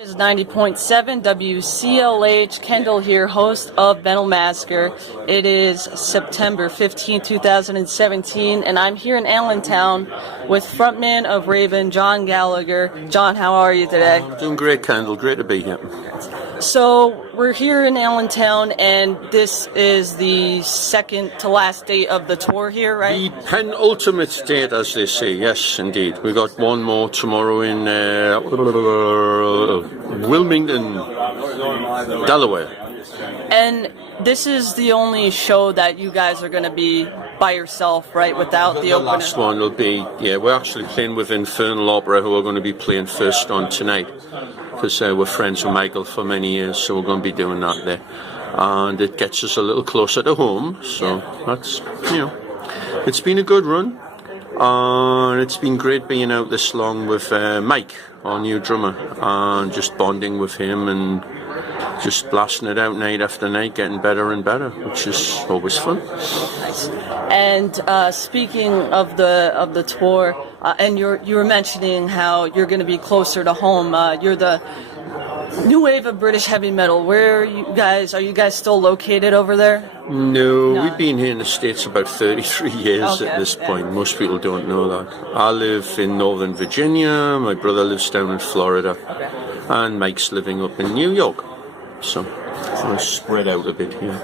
Is 90.7 WCLH. Kendall here, host of Metal Massacre. It is September 15, 2017, and I'm here in Allentown with frontman of Raven, John Gallagher. John, how are you today? I'm doing great, Kendall. Great to be here. So, we're here in Allentown, and this is the second to last day of the tour here, right? The penultimate date, as they say. Yes, indeed. We got one more tomorrow in Wilmington, Delaware. And this is the only show that you guys are going to be by yourself, right? Without the opener. Last one will be, we're actually playing with Infernal Opera, who are going to be playing first on tonight. Because we're friends with Michael for many years, so we're going to be doing that there. And it gets us a little closer to home, so that's, it's been a good run. And it's been great being out this long with Mike, our new drummer, and just bonding with him and just blasting it out night after night, getting better and better, which is always fun. Nice. And speaking of the tour, and you were mentioning how you're going to be closer to home. You're the new wave of British heavy metal. Where are you guys still located over there? No, we've been here in the States about 33 years at this point. Most people don't know that. I live in Northern Virginia. My brother lives down in Florida, and Mike's living up in New York. So we're spread out a bit here.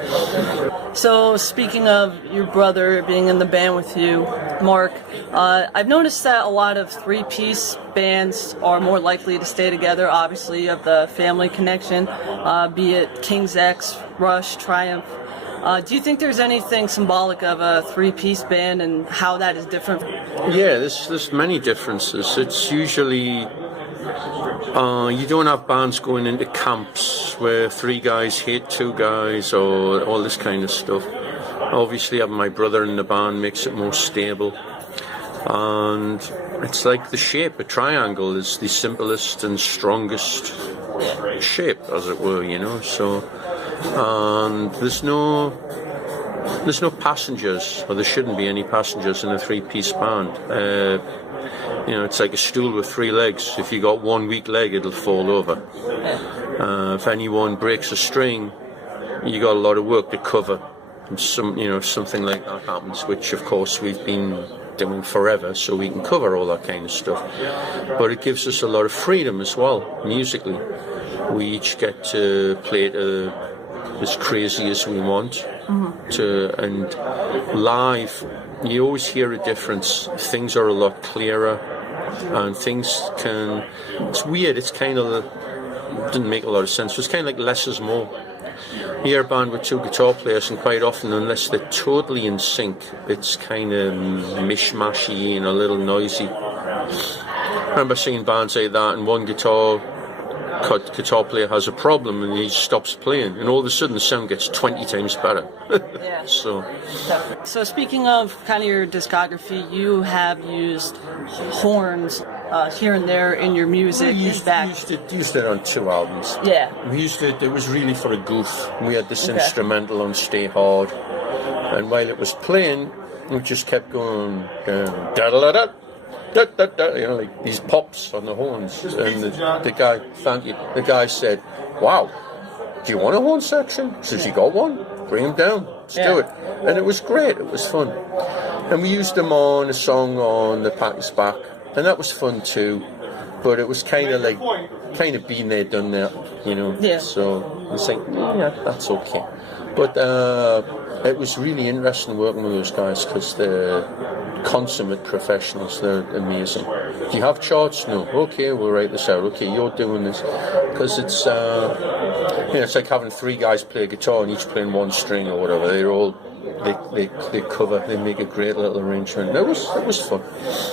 So speaking of your brother being in the band with you, Mark, I've noticed that a lot of three-piece bands are more likely to stay together, obviously, of the family connection, be it King's X, Rush, Triumph. Do you think there's anything symbolic of a three-piece band and how that is different? Yeah, there's many differences. It's usually... you don't have bands going into camps where three guys hate two guys or all this kind of stuff. Obviously having my brother in the band makes it more stable. And it's like the shape, a triangle is the simplest and strongest shape, as it were, so... And there's no passengers, or there shouldn't be any passengers in a three-piece band. It's like a stool with three legs. If you got one weak leg, it'll fall over. If anyone breaks a string, you got a lot of work to cover. And if something like that happens, which of course we've been doing forever, so we can cover all that kind of stuff. But it gives us a lot of freedom as well, musically. We each get to play it as crazy as we want. And live, you always hear a difference. Things are a lot clearer, and it's weird, it's kind of, didn't make a lot of sense, it's kind of like less is more. You hear a band with two guitar players, and quite often, unless they're totally in sync, it's kind of mishmashy and a little noisy. I remember seeing bands like that, and one guitar player has a problem and he stops playing, and all of a sudden the sound gets 20 times better. So speaking of kind of your discography, you have used horns here and there in your music. Used it on 2 albums. Yeah. We used it was really for a goof. We had this instrumental on Stay Hard, and while it was playing, we just kept going da-da-da-da. Like these pops on the horns, and the guy said, "Wow, do you want a horn section?" He says, "You got one? Bring them down. Let's do it." And it was great. It was fun, and we used them on a song on the Packers Back, and that was fun too. But it was kind of been there, done that, Yeah. So it's like, that's okay. But it was really interesting working with those guys because they're consummate professionals. They're amazing. Do you have charts? No. Okay, we'll write this out. Okay, you're doing this. Because it's it's like having three guys play guitar and each playing one string or whatever. They're all they cover. They make a great little arrangement. It was fun.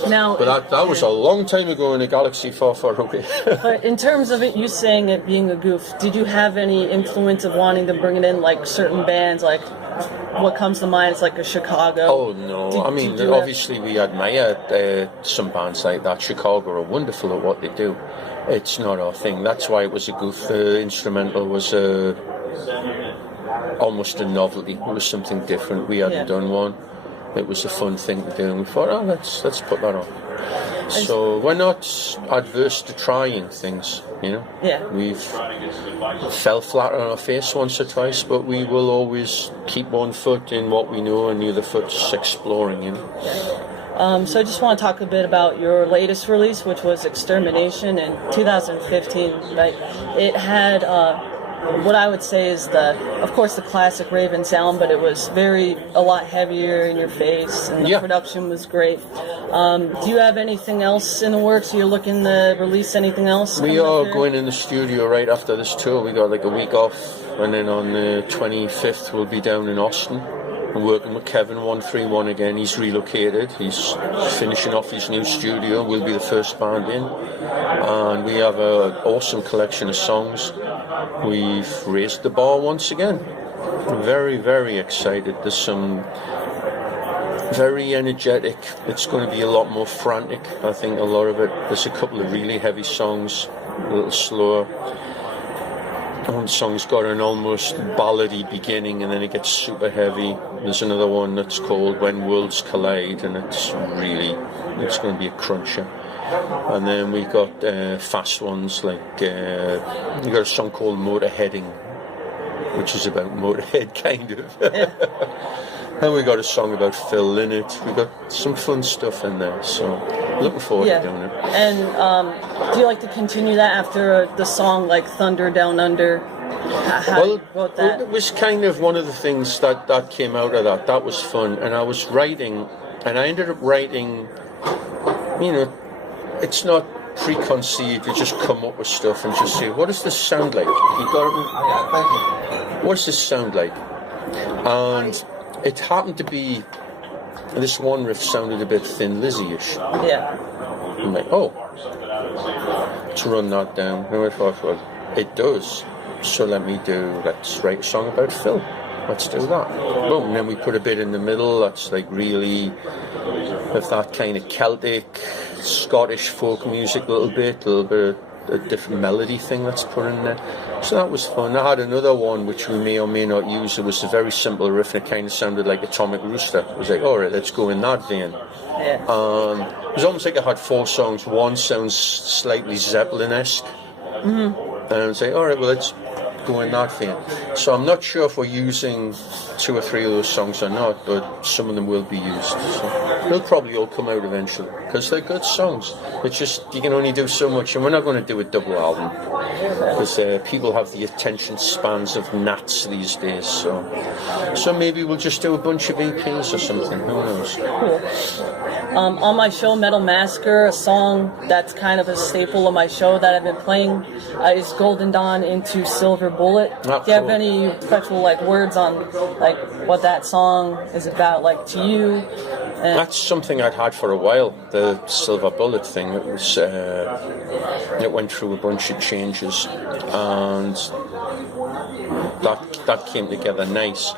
Now, but that was a long time ago in a galaxy far, far away. But in terms of you saying it being a goof, did you have any influence of wanting to bring it in, like certain bands, like what comes to mind is like a Chicago? Oh no, obviously we admire some bands like that. Chicago are wonderful at what they do. It's not our thing. That's why it was a goof. Instrumental was almost a novelty. It was something different. We hadn't done one. It was a fun thing to do, and we thought, let's put that on. So we're not adverse to trying things. you know. Yeah. We've fell flat on our face once or twice, but we will always keep one foot in what we know and the other foot's exploring, you know. So I just want to talk a bit about your latest release, which was ExtermiNation in 2015. Right? It had what I would say is of course, the classic Raven sound, but it was a lot heavier in your face, and the production was great. Do you have anything else in the works? Are you looking to release anything else? We are going in the studio right after this tour. We got like a week off, and then on the 25th we'll be down in Austin. I'm working with Kevin 131 again. He's relocated. He's finishing off his new studio. We'll be the first band in, and we have an awesome collection of songs. We've raised the bar once again. I'm very, very excited. There's some very energetic. It's going to be a lot more frantic, I think, a lot of it. There's a couple of really heavy songs, a little slower. One song's got an almost ballady beginning and then it gets super heavy. There's another one that's called When Worlds Collide, and it's going to be a cruncher. And then we've got fast ones like we've got a song called Motorheading, which is about Motorhead kind of. Yeah. And we got a song about Phil Lynott. We've got some fun stuff in there, so looking forward to doing it. And do you like to continue that after the song like Thunder Down Under? How do you wrote that? It was kind of one of the things that came out of that. That was fun. And I was writing, and I ended up writing, you know, it's not preconceived, you just come up with stuff and just say, what does this sound like? You got it? What does this sound like? And it happened to be, this one riff sounded a bit Thin Lizzy-ish. Yeah. I'm like, let's run that down. And I thought, well, it does. So let's write a song about Phil. Let's do that. Boom. And then we put a bit in the middle that's like really of that kind of Celtic, Scottish folk music a little bit of a different melody thing that's put in there. So that was fun. I had another one which we may or may not use. It was a very simple riff and it kind of sounded like Atomic Rooster. It was like, alright, let's go in that vein. Yeah. It was almost like I had 4 songs. One sounds slightly Zeppelin-esque. Mm-hmm. And I was like, alright, well, let's go in that vein. So I'm not sure if we're using 2 or 3 of those songs or not, but some of them will be used. So they'll probably all come out eventually because they're good songs. It's just you can only do so much, and we're not going to do a double album because people have the attention spans of gnats these days. So maybe we'll just do a bunch of EPs or something. Who knows? Cool. On my show, Metal Massacre, a song that's kind of a staple of my show that I've been playing is Golden Dawn into Silver Bullet. Do you have any special words on what that song is about, to you? That's something I'd had for a while. The Silver Bullet thing. It was. It went through a bunch of changes, and that came together nice.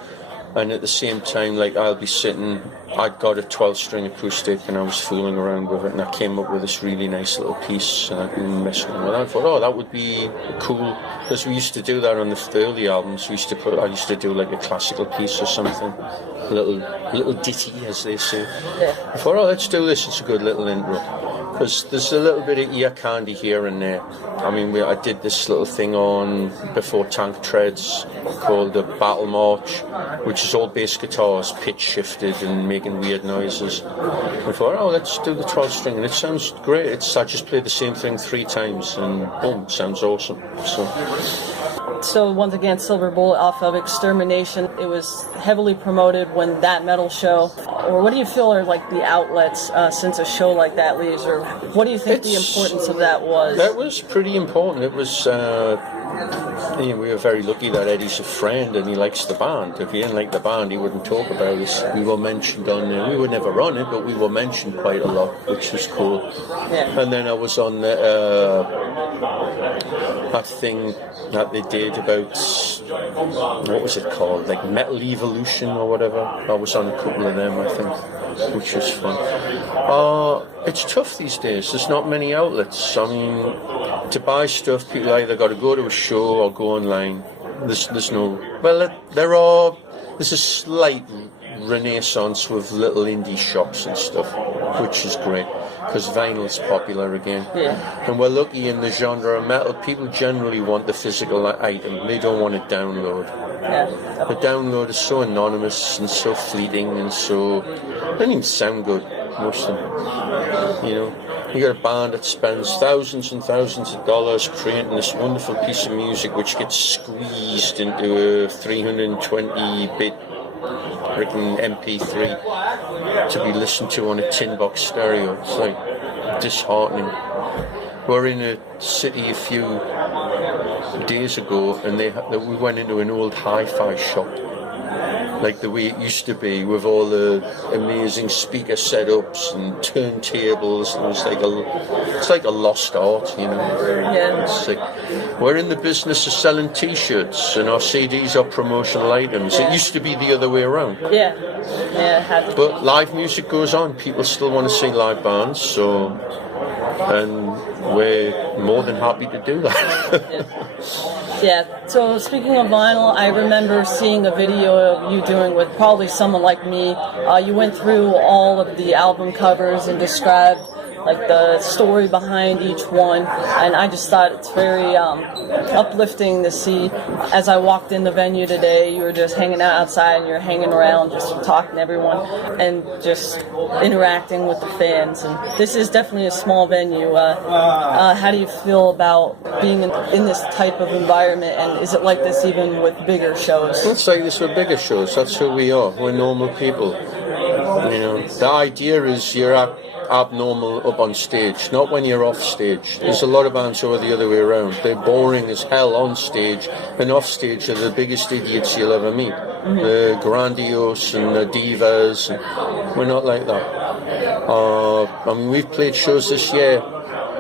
And at the same time, I'll be sitting. I'd got a 12-string acoustic, and I was fooling around with it, and I came up with this really nice little piece. And I'd been messing with it. I thought, that would be cool, because we used to do that on the early albums. I used to do a classical piece or something, a little ditty, as they say. Yeah. I thought, let's do this. It's a good little intro, because there's a little bit of ear candy here and there. I mean, I did this little thing on Before Tank Treads called the Battle March, which is all bass guitars pitch shifted and making weird noises. I thought, let's do the 12-string, and it sounds great. I just played the same thing 3 times, and boom, sounds awesome. So once again, Silver Bullet off of ExtermiNation. It was heavily promoted when that metal show. Or what do you feel are the outlets since a show like that leaves? Or what do you think the importance of that was? That was pretty important. It was. We were very lucky that Eddie's a friend and he likes the band. If he didn't like the band, he wouldn't talk about us. We were mentioned on there. We were never on it, but we were mentioned quite a lot, which was cool. Yeah. And then I was on that thing that they did about, what was it called? Metal Evolution or whatever. I was on a couple of them, I think, which was fun. It's tough these days. There's not many outlets. I mean, to buy stuff, people either got to go to a show or go online. There's no. Well, there's a slight renaissance with little indie shops and stuff, which is great because vinyl's popular again. Yeah. And we're lucky in the genre of metal, people generally want the physical item, they don't want to download. Yeah. The download is so anonymous and so fleeting and so, it doesn't even sound good, most of them, you know. You got a band that spends thousands and thousands of dollars creating this wonderful piece of music which gets squeezed into a 320-bit written MP3 to be listened to on a tin box stereo. It's like disheartening. We're in a city a few days ago and we went into an old hi-fi shop, like the way it used to be, with all the amazing speaker setups and turntables. It's like a lost art, you know. Yeah. It's like, we're in the business of selling T-shirts, and our CDs are promotional items. Yeah. It used to be the other way around. Yeah. Yeah. It had to But be. live music goes on. People still want to see live bands, so, and we're more than happy to do that. Yeah, so speaking of vinyl, I remember seeing a video of you doing with probably someone like me. You went through all of the album covers and described like the story behind each one, and I just thought it's very uplifting to see. As I walked in the venue today, you were just hanging out outside and you're hanging around just talking to everyone and just interacting with the fans. And this is definitely a small venue. How do you feel about being in this type of environment, and is it like this even with bigger shows? It's like this with bigger shows. That's who we are. We're normal people. You know, the idea is you're abnormal up on stage, not when you're off stage. There's a lot of bands who are the other way around. They're boring as hell on stage, and off stage are the biggest idiots you'll ever meet. The grandiose and the divas. And we're not like that. I mean, we've played shows this year.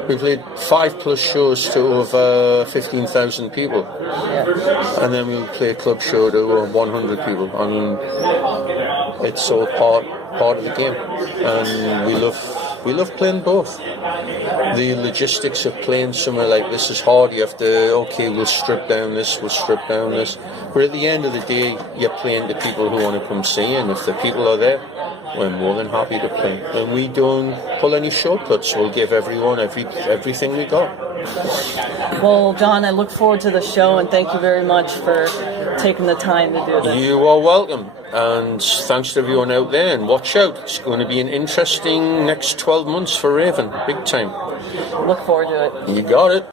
We played 5+ shows to over 15,000 people. Yeah. And then we play a club show to over 100 people. I mean, it's all part of the game, and we love playing both. The logistics of playing somewhere like this is hard. You have to, okay, we'll strip down this, but at the end of the day, you're playing to people who want to come see you, and if the people are there, we're more than happy to play, and we don't pull any shortcuts. We'll give everyone everything we got. Well, John, I look forward to the show, and thank you very much for taking the time to do this. You are welcome, and thanks to everyone out there, and watch out, it's going to be an interesting next 12 months for Raven, big time. Look forward to it. You got it.